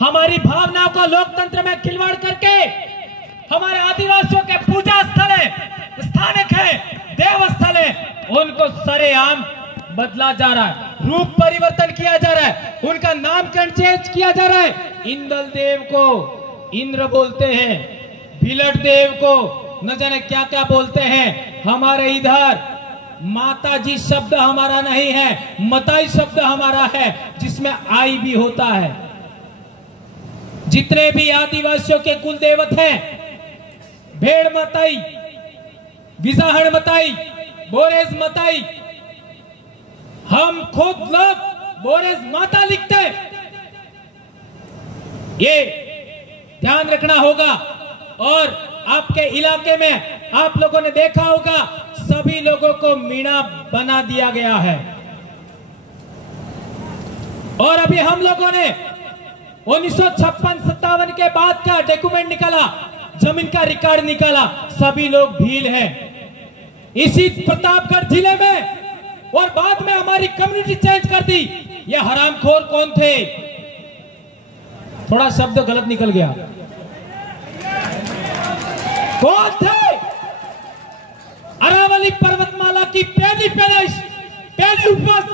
हमारी भावनाओं को लोकतंत्र में खिलवाड़ करके हमारे आदिवासियों के पूजा स्थल है, स्थानक है, देव स्थल है, उनको सरेआम बदला जा रहा है, रूप परिवर्तन किया जा रहा है, उनका नामकरण चेंज किया जा रहा है। इंदल देव को इंद्र बोलते हैं, भिलट देव को न जाने क्या क्या बोलते हैं। हमारे इधर माता जी शब्द हमारा नहीं है, मताई शब्द हमारा है, जिसमें आई भी होता है। जितने भी आदिवासियों के कुल देवत हैं, भेड़ मताई, विजाहड़ मताई, बोरेज मताई, हम खुद लोग बोरेज माता लिखते, ये ध्यान रखना होगा। और आपके इलाके में आप लोगों ने देखा होगा, सभी लोगों को मीणा बना दिया गया है। और अभी हम लोगों ने 1956-57 के बाद का डॉक्यूमेंट निकाला, जमीन का रिकॉर्ड निकाला, सभी लोग भील हैं। इसी प्रतापगढ़ जिले में और बाद में हमारी कम्युनिटी चेंज कर दी। ये हरामखोर कौन थे? थोड़ा शब्द गलत निकल गया। कौन थे? अरावली पर्वतमाला की पहली पैदाइश, पहली उपज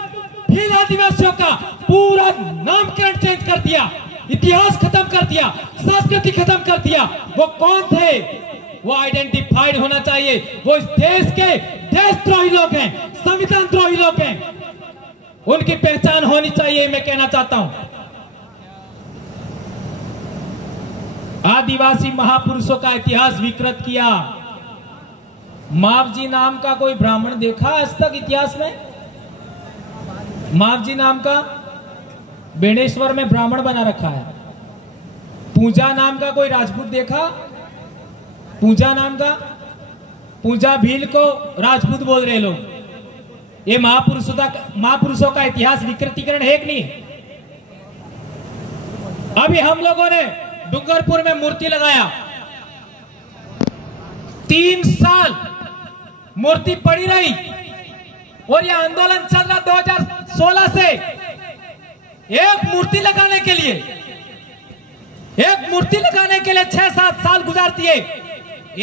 भील आदिवासियों का पूरा नामकरण चेंज कर दिया, इतिहास खत्म कर दिया, संस्कृति खत्म कर दिया। वो कौन थे? वो आइडेंटिफाइड होना चाहिए। वो इस देश के देशद्रोही लोग हैं, संविधान द्रोही लोग हैं, उनकी पहचान होनी चाहिए। मैं कहना चाहता हूं, आदिवासी महापुरुषों का इतिहास विकृत किया। मावजी नाम का कोई ब्राह्मण देखा आज तक इतिहास में? मावजी नाम का बेणेश्वर में ब्राह्मण बना रखा है। पूजा नाम का कोई राजपूत देखा? पूजा नाम का, पूजा भील को राजपूत बोल रहे लोग। ये महापुरुषों का इतिहास विकृतीकरण है कि नहीं? अभी हम लोगों ने डूंगरपुर में मूर्ति लगाया, 3 साल मूर्ति पड़ी रही, और यह आंदोलन चल रहा 2016 से। एक मूर्ति लगाने के लिए, एक मूर्ति लगाने के लिए 6-7 साल गुजार दिए।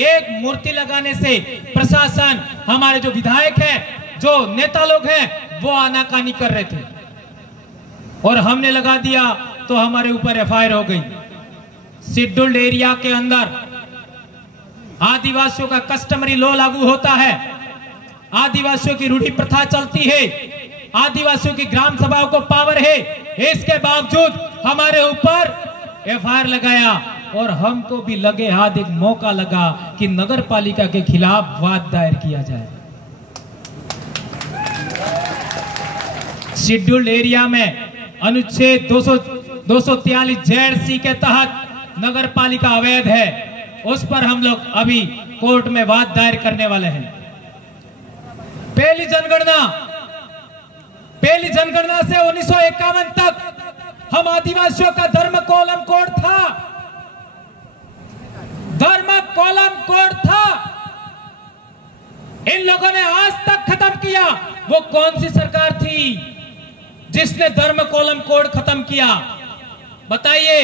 एक मूर्ति लगाने से प्रशासन, हमारे जो विधायक हैं, जो नेता लोग हैं, वो आनाकानी कर रहे थे, और हमने लगा दिया तो हमारे ऊपर एफआईआर हो गई। शेड्यूल्ड एरिया के अंदर आदिवासियों का कस्टमरी लॉ लागू होता है, आदिवासियों की रूढ़ी प्रथा चलती है, आदिवासियों की ग्राम सभाओं को पावर है, इसके बावजूद हमारे ऊपर एफआईआर लगाया। और हमको भी लगे हाथ एक मौका लगा कि नगर पालिका के खिलाफ वाद दायर किया जाए। शेड्यूल्ड एरिया में अनुच्छेद 243 ZC के तहत नगर पालिका अवैध है, उस पर हम लोग अभी कोर्ट में वाद दायर करने वाले हैं। पहली जनगणना से 1951 तक हम आदिवासियों का धर्म कॉलम कोड था, धर्म कॉलम कोड था। इन लोगों ने आज तक खत्म किया। वो कौन सी सरकार थी जिसने धर्म कॉलम कोड खत्म किया? बताइए।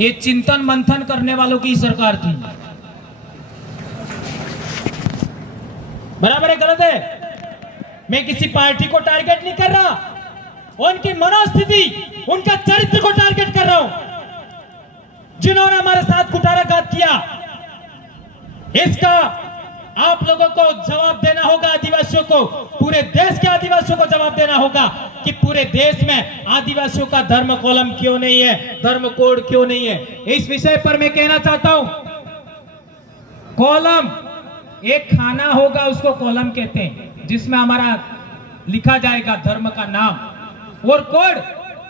ये चिंतन मंथन करने वालों की सरकार थी। बराबर है, गलत है? मैं किसी पार्टी को टारगेट नहीं कर रहा, उनकी मनोस्थिति, उनका चरित्र को टारगेट कर रहा हूं, जिन्होंने हमारे साथ कुठाराघात किया। इसका आप लोगों को जवाब देना होगा, आदिवासियों को, पूरे देश के आदिवासियों को जवाब देना होगा कि पूरे देश में आदिवासियों का धर्म कॉलम क्यों नहीं है, धर्म कोड क्यों नहीं है। इस विषय पर मैं कहना चाहता हूं, कॉलम एक खाना होगा, उसको कॉलम कहते हैं, जिसमें हमारा लिखा जाएगा धर्म का नाम, और कोड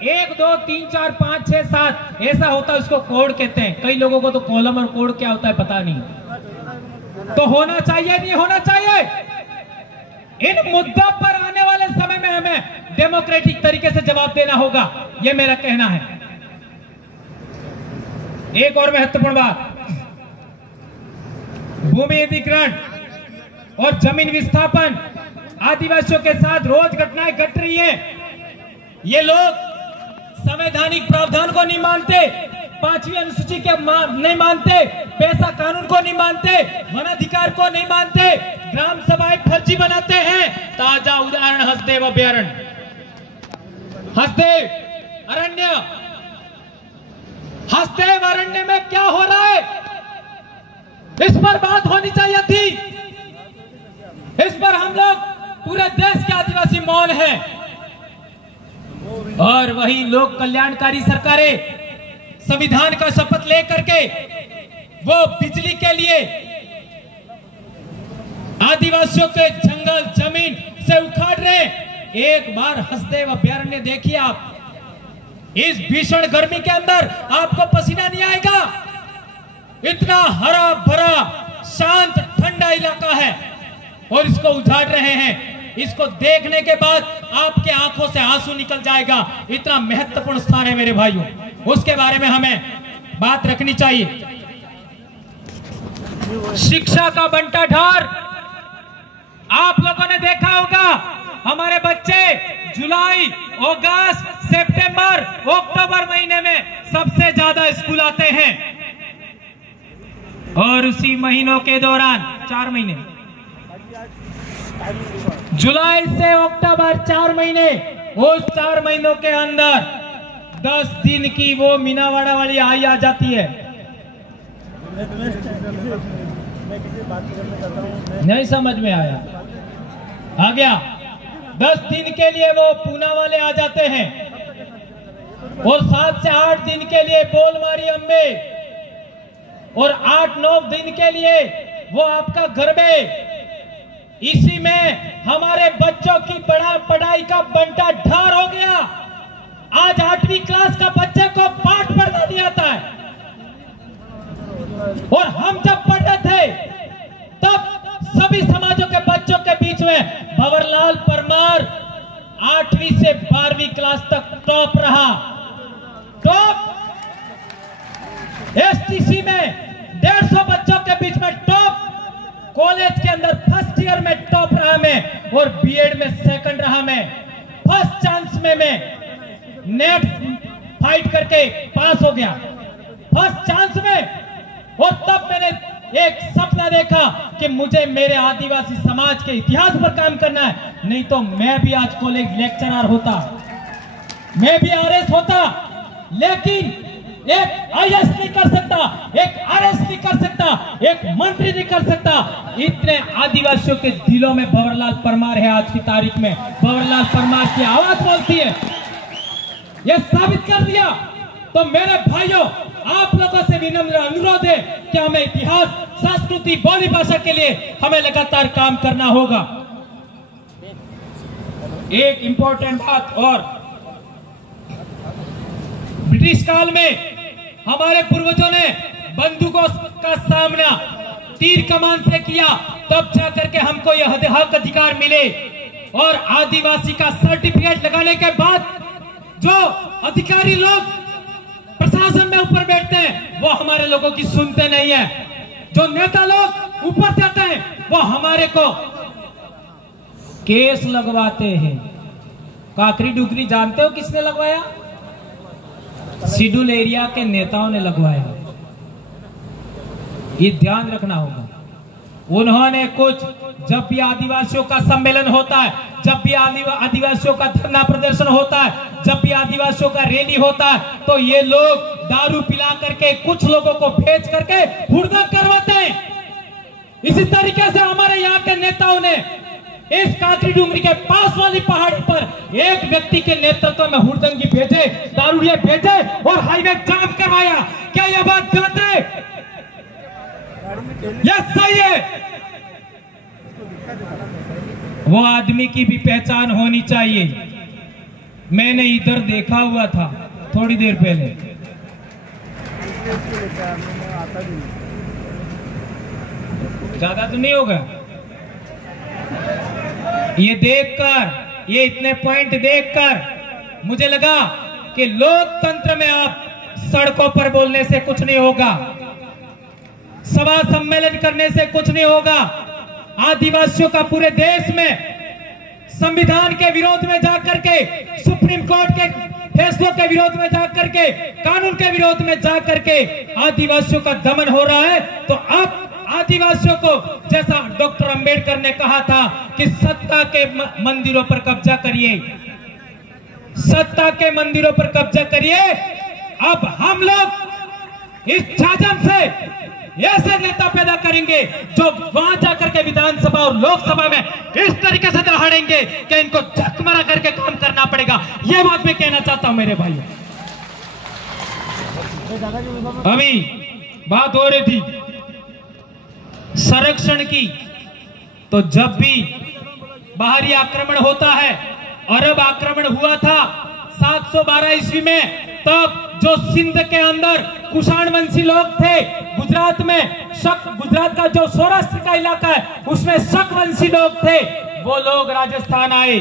1 2 3 4 5 6 7 ऐसा होता है, उसको कोड कहते हैं। कई लोगों को तो कॉलम और कोड क्या होता है पता नहीं। तो होना चाहिए, नहीं होना चाहिए? इन मुद्दों पर आने वाले समय में हमें डेमोक्रेटिक तरीके से जवाब देना होगा, यह मेरा कहना है। एक और महत्वपूर्ण बात, भूमि अधिग्रहण और जमीन विस्थापन, आदिवासियों के साथ रोज घटनाएं घट रही है। ये लोग समय संवैधानिक प्रावधान को नहीं मानते, 5वीं अनुसूची के नहीं मानते, पैसा कानून को नहीं मानते, वन अधिकार को नहीं मानते, ग्राम सभाएं फर्जी बनाते हैं। ताजा उदाहरण हसदेव अभयारण्य, हसदेव अरण्य। हसदेव अरण्य में क्या हो रहा है, इस पर बात होनी चाहिए थी। इस पर हम लोग पूरे देश के आदिवासी मौन हैं, और वही लोक कल्याणकारी सरकारें संविधान का शपथ लेकर के वो बिजली के लिए आदिवासियों के जंगल जमीन से उखाड़ रहे। एक बार हसदेव अभयारण्य देखिए आप, इस भीषण गर्मी के अंदर आपको पसीना नहीं आएगा। इतना हरा भरा शांत ठंडा इलाका है, और इसको उजाड़ रहे हैं। इसको देखने के बाद आपके आंखों से आंसू निकल जाएगा। इतना महत्वपूर्ण स्थान है मेरे भाइयों, उसके बारे में हमें बात रखनी चाहिए। शिक्षा का बंटाढार आप लोगों ने देखा होगा, हमारे बच्चे जुलाई, अगस्त, सितंबर, अक्टूबर महीने में सबसे ज्यादा स्कूल आते हैं, और उसी महीनों के दौरान 4 महीने, जुलाई से अक्टूबर 4 महीने, उस 4 महीनों के अंदर 10 दिन की वो मीनावाड़ा वाली आई आ जाती है। नहीं समझ में आया, आ गया। 10 दिन के लिए वो पूना वाले आ जाते हैं, और 7 से 8 दिन के लिए बोलमारी अम्बे, और 8-9 दिन के लिए वो आपका गरबे। इसी में हमारे बच्चों की बड़ा पढ़ाई का बंटाढार हो गया। आज 8वीं क्लास का बच्चे को पाठ पढ़ना नहीं आता है, और हम जब पढ़ रहे थे तब सभी समाजों के बच्चों के बीच में भंवरलाल परमार 8वीं से 12वीं क्लास तक टॉप रहा। टॉप एसटीसी में 150 बच्चों के बीच में टॉप, कॉलेज के अंदर फर्स्ट ईयर में टॉप रहा मैं, और बीएड में सेकंड रहा मैं। फर्स्ट चांस में मैं नेट फाइट करके पास हो गया, फर्स्ट चांस में। और तब मैंने एक सपना देखा कि मुझे मेरे आदिवासी समाज के इतिहास पर काम करना है, नहीं तो मैं भी आज कॉलेज लेक्चरर होता, मैं भी आरएस होता। लेकिन एक आईएएस नहीं कर सकता, एक आरएस नहीं कर सकता, एक मंत्री नहीं कर सकता। इतने आदिवासियों के दिलों में भंवरलाल परमार है। आज की तारीख में भंवरलाल परमार की आवाज बोलती है, यह साबित कर दिया। तो मेरे भाइयों, आप लोगों से विनम्र अनुरोध है कि हमें इतिहास, संस्कृति, बोली भाषा के लिए हमें लगातार काम करना होगा। एक इंपॉर्टेंट बात और, ब्रिटिश काल में हमारे पूर्वजों ने बंदूकों का सामना तीर कमान से किया, तब जाकर के हमको यह हक अधिकार मिले। और आदिवासी का सर्टिफिकेट लगाने के बाद जो अधिकारी लोग प्रशासन में ऊपर बैठते हैं वो हमारे लोगों की सुनते नहीं है। जो नेता लोग ऊपर जाते हैं वो हमारे को केस लगवाते हैं। काकरी डुगरी जानते हो किसने लगवाया? शेड्यूल एरिया के नेताओं ने लगवाया। ये ध्यान रखना होगा। उन्होंने कुछ, जब भी आदिवासियों का सम्मेलन होता है, जब भी आदिवासियों का धरना प्रदर्शन होता है, जब भी आदिवासियों का रैली होता है, तो ये लोग दारू पिला करके कुछ लोगों को भेज करके हुड़दंग करवाते हैं। इसी तरीके से हमारे यहाँ के नेताओं ने इस काकरी डूंगरी के पास वाली पहाड़ी पर एक व्यक्ति के नेतृत्व में हुड़दंगी भेजे, दारूड़िया भेजे और हाईवे जाम करवाया। क्या यह बात गलत है? यह सही है। वो आदमी की भी पहचान होनी चाहिए। मैंने इधर देखा हुआ था थोड़ी देर पहले, ज्यादा तो नहीं होगा। ये देखकर, ये इतने पॉइंट देखकर मुझे लगा कि लोकतंत्र में आप सड़कों पर बोलने से कुछ नहीं होगा, सभा सम्मेलन करने से कुछ नहीं होगा। आदिवासियों का पूरे देश में संविधान के विरोध में जाकर के सुप्रीम कोर्ट के फैसलों के विरोध में जा करके, कानून के विरोध में जा करके आदिवासियों का दमन हो रहा है। तो अब आदिवासियों को, जैसा डॉक्टर अंबेडकर ने कहा था कि सत्ता के मंदिरों पर कब्जा करिए, सत्ता के मंदिरों पर कब्जा करिए, अब हम लोग इस झाझम से ऐसे नेता पैदा करेंगे जो वहां जाकर के विधानसभा और लोकसभा में इस तरीके से दहाड़ेंगे कि इनको झकमरा करके काम करना पड़ेगा। यह बात मैं कहना चाहता हूं मेरे भाइयों। अभी बात हो रही थी संरक्षण की, तो जब भी बाहरी आक्रमण होता है, अरब आक्रमण हुआ था 712 ईस्वी में, तब जो सिंध के अंदर कुषाण वंशी लोग थे, गुजरात में गुजरात का जो सौराष्ट्र का इलाका है उसमें शक वंशी लोग थे, वो लोग राजस्थान आए।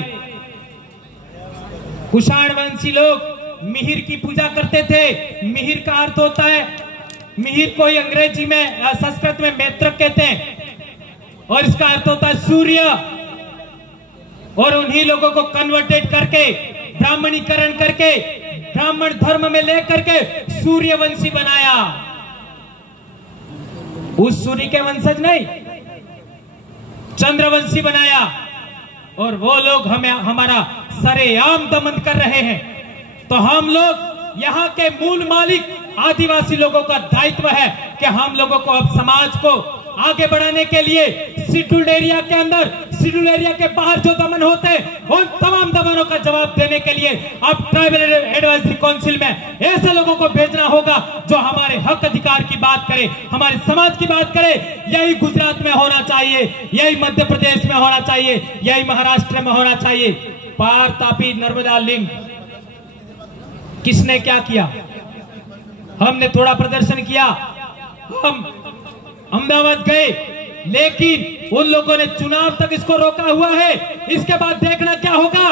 कुषाण वंशी लोग मिहिर की पूजा करते थे। मिहिर का अर्थ होता है, मिहिर को ही अंग्रेजी में, संस्कृत में मैत्रक कहते हैं, और इसका अर्थ होता है सूर्य। और उन्हीं लोगों को कन्वर्टेड करके, ब्राह्मणीकरण करके, ब्राह्मण धर्म में लेकर के सूर्यवंशी बनाया। उस सूर्य के वंशज नहीं, चंद्रवंशी बनाया। और वो लोग हमें हमारा सरेआम दमन कर रहे हैं। तो हम लोग यहाँ के मूल मालिक आदिवासी लोगों का दायित्व है कि हम लोगों को अब समाज को आगे बढ़ाने के लिए शेड्यूल्ड एरिया के अंदर, शेड्यूल्ड एरिया के बाहर जो दमन होते हैं उन तमाम दमनों का जवाब देने के लिए अब ट्राइबल एडवाइजरी काउंसिल में ऐसे लोगों को भेजना होगा जो हमारे हक अधिकार की बात करे, हमारे समाज की बात करे। यही गुजरात में होना चाहिए, यही मध्य प्रदेश में होना चाहिए, यही महाराष्ट्र में होना चाहिए। पार तापी नर्मदा लिंक किसने क्या किया? हमने थोड़ा प्रदर्शन किया, हम अहमदाबाद गए, लेकिन उन लोगों ने चुनाव तक इसको रोका हुआ है। इसके बाद देखना क्या होगा।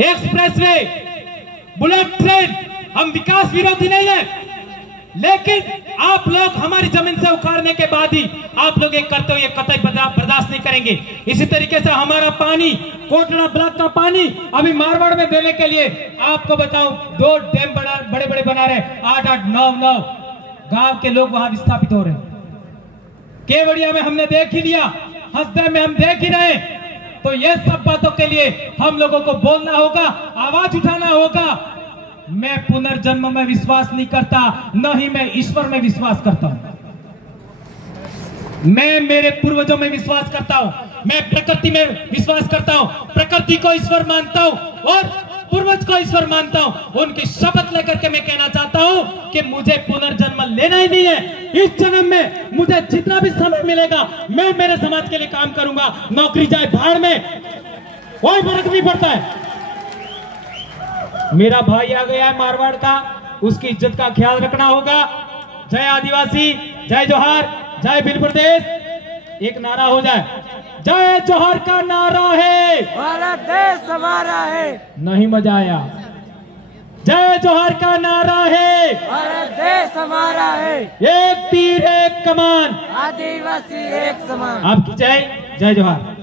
एक्सप्रेसवे, बुलेट ट्रेन, हम विकास विरोधी नहीं है, लेकिन आप लोग हमारी जमीन से उखाड़ने के बाद ही आप लोग एक करते हो, ये कतई बर्दाश्त नहीं करेंगे। इसी तरीके से हमारा पानी, कोटड़ा ब्लॉक का पानी अभी मारवाड़ में देने के लिए आपको बताऊं 2 डैम बड़े बड़े बना रहे, 8-8, 9-9 गांव के लोग वहां विस्थापित हो रहे हैं। केवड़िया में हमने देख ही लिया, हसदे में हम देख ही रहे। तो ये सब बातों के लिए हम लोगों को बोलना होगा, आवाज उठाना होगा। मैं पुनर्जन्म में विश्वास नहीं करता, न ही मैं ईश्वर में विश्वास करता हूं। मैं मेरे पूर्वजों में विश्वास करता हूं, मैं प्रकृति में विश्वास करता हूं, प्रकृति को ईश्वर मानता हूं और पूर्वज को ईश्वर मानता हूं। उनकी शपथ लेकर के मैं कहना चाहता हूं कि मुझे पुनर्जन्म लेना ही नहीं है। इस जन्म में मुझे जितना भी समय मिलेगा मैं मेरे समाज के लिए काम करूंगा। नौकरी जाए भाड़ में, कोई फर्क नहीं पड़ता है। मेरा भाई आ गया है मारवाड़ का, उसकी इज्जत का ख्याल रखना होगा। जय आदिवासी, जय जोहार, जय भील प्रदेश। एक नारा हो जाए, जय जोहार का नारा है, भारत देश हमारा है। नहीं मजा आया। जय जोहार का नारा है, भारत देश हमारा है। एक तीर एक कमान, आदिवासी एक समान। आपकी जय, जय जोहार।